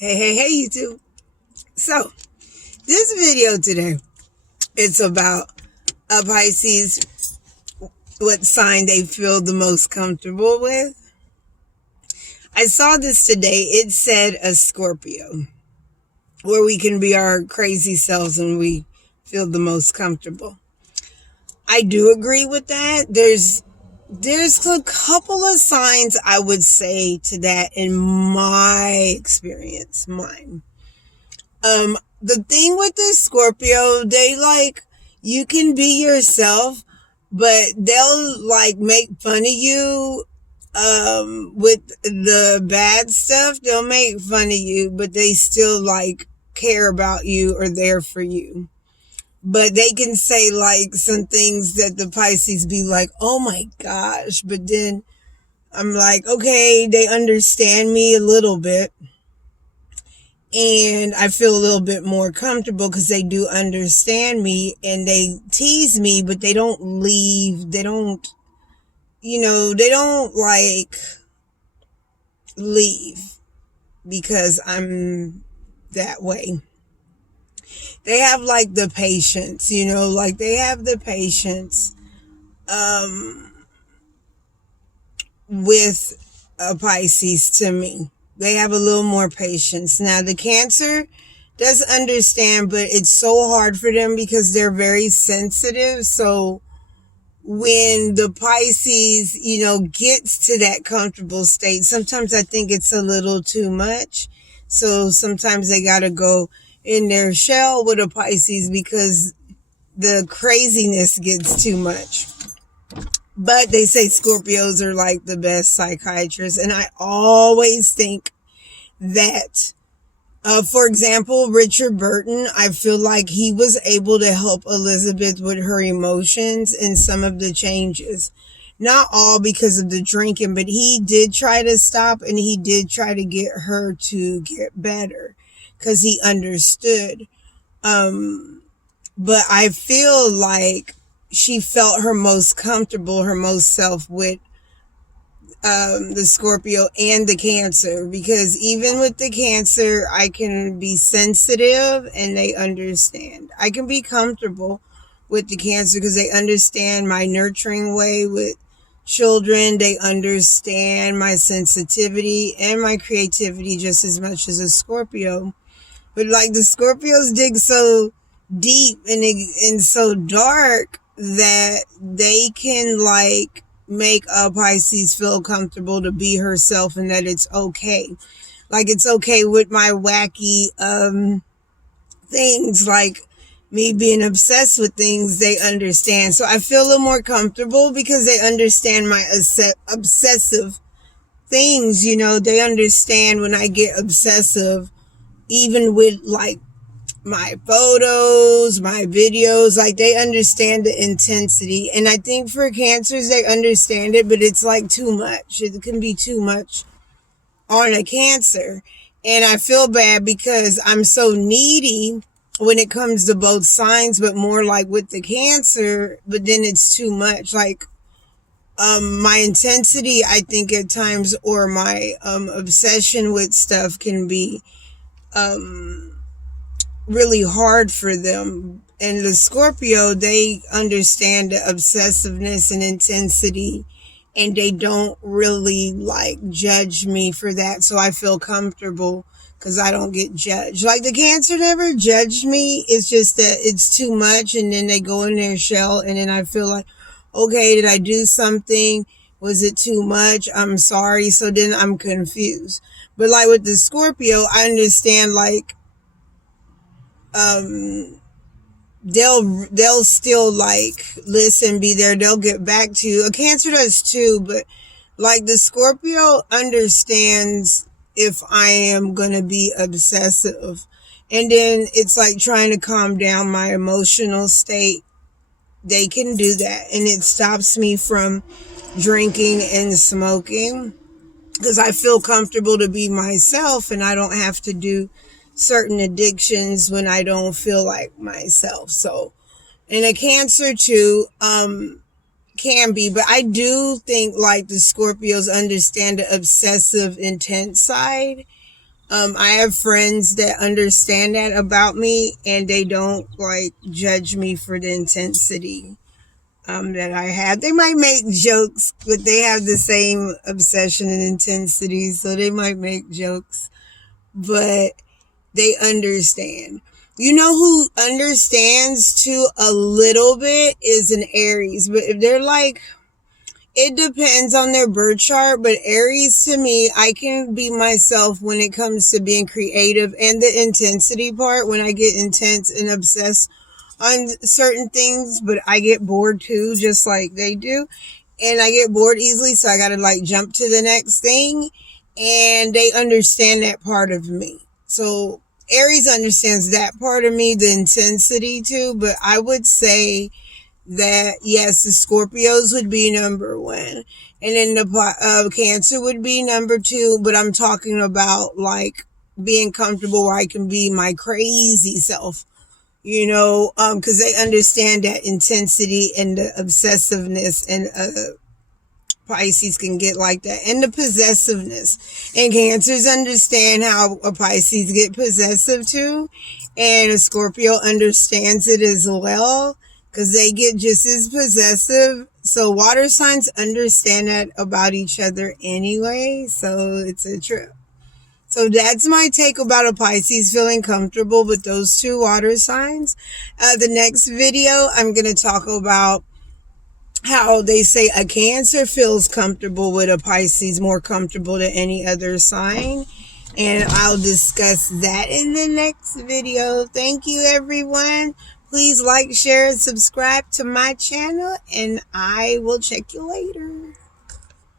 Hey, YouTube. So, this video today, it's about a Pisces, what sign they feel the most comfortable with. I saw this today. It said a Scorpio, where we can be our crazy selves and we feel the most comfortable. I do agree with that. There's a couple of signs I would say to that in my experience, mine. The thing with the Scorpio, you can be yourself, but they'll make fun of you, with the bad stuff. They'll make fun of you, but they still care about you or there for you. But they can say some things that the Pisces be like, oh my gosh. But then I'm like, okay, they understand me a little bit. And I feel a little bit more comfortable because they do understand me and they tease me, but they don't leave. They don't leave because I'm that way. They have the patience, they have the patience, with a Pisces to me. They have a little more patience. Now, the Cancer does understand, but it's so hard for them because they're very sensitive. So when the Pisces, gets to that comfortable state, sometimes I think it's a little too much. So sometimes they got to go in their shell with a Pisces because the craziness gets too much. But they say Scorpios are the best psychiatrists. And I always think that, for example, Richard Burton, I feel like he was able to help Elizabeth with her emotions and some of the changes. Not all because of the drinking, but he did try to stop and he did try to get her to get better because he understood. But I feel like she felt her most comfortable, her most self with the Scorpio and the Cancer, because even with the Cancer, I can be sensitive and they understand. I can be comfortable with the Cancer because they understand my nurturing way with children. They understand my sensitivity and my creativity just as much as a Scorpio. But the Scorpios dig so deep and so dark that they can make a Pisces feel comfortable to be herself and that it's okay. It's okay with my wacky things, me being obsessed with things. They understand. So I feel a little more comfortable because they understand my obsessive things. They understand when I get obsessive, even with my photos, my videos, they understand the intensity. And I think for Cancers, they understand it, but it's too much. It can be too much on a Cancer. And I feel bad because I'm so needy when it comes to both signs, but more with the Cancer, but then it's too much. My intensity, I think at times, or my obsession with stuff can be really hard for them. And the Scorpio, they understand the obsessiveness and intensity, and they don't really judge me for that. So I feel comfortable because I don't get judged. The Cancer never judged me. It's just that it's too much, and then they go in their shell, and then I feel okay, did I do something? Was it too much? I'm sorry. So then I'm confused. But with the Scorpio, I understand they'll still listen, be there, they'll get back to you. A Cancer does too, but the Scorpio understands if I am gonna be obsessive, and then it's trying to calm down my emotional state. They can do that, and it stops me from drinking and smoking because I feel comfortable to be myself, and I don't have to do certain addictions when I don't feel like myself. So, and a Cancer too, can be, but I do think the Scorpios understand the obsessive, intense side. I have friends that understand that about me, and they don't like judge me for the intensity that I have. They might make jokes, but they have the same obsession and intensity, so they might make jokes, but they understand. You know who understands too a little bit is an Aries, but if they're like, it depends on their birth chart, but Aries to me, I can be myself when it comes to being creative and the intensity part. When I get intense and obsessed on certain things, but I get bored too, just like they do. And I get bored easily, so I gotta like jump to the next thing. And they understand that part of me. So Aries understands that part of me, the intensity too, but I would say that yes, the Scorpios would be number one, and then the Cancer would be number two. But I'm talking about like being comfortable where I can be my crazy self, because they understand that intensity and the obsessiveness, and Pisces can get like that, and the possessiveness. And Cancers understand how a Pisces get possessive too, and a Scorpio understands it as well, because they get just as possessive. So water signs understand that about each other anyway, so it's a trip. So that's my take about a Pisces feeling comfortable with those two water signs. The next video, I'm going to talk about how they say a Cancer feels comfortable with a Pisces, more comfortable than any other sign. And I'll discuss that in the next video. Thank you, everyone. Please like, share, and subscribe to my channel, and I will check you later.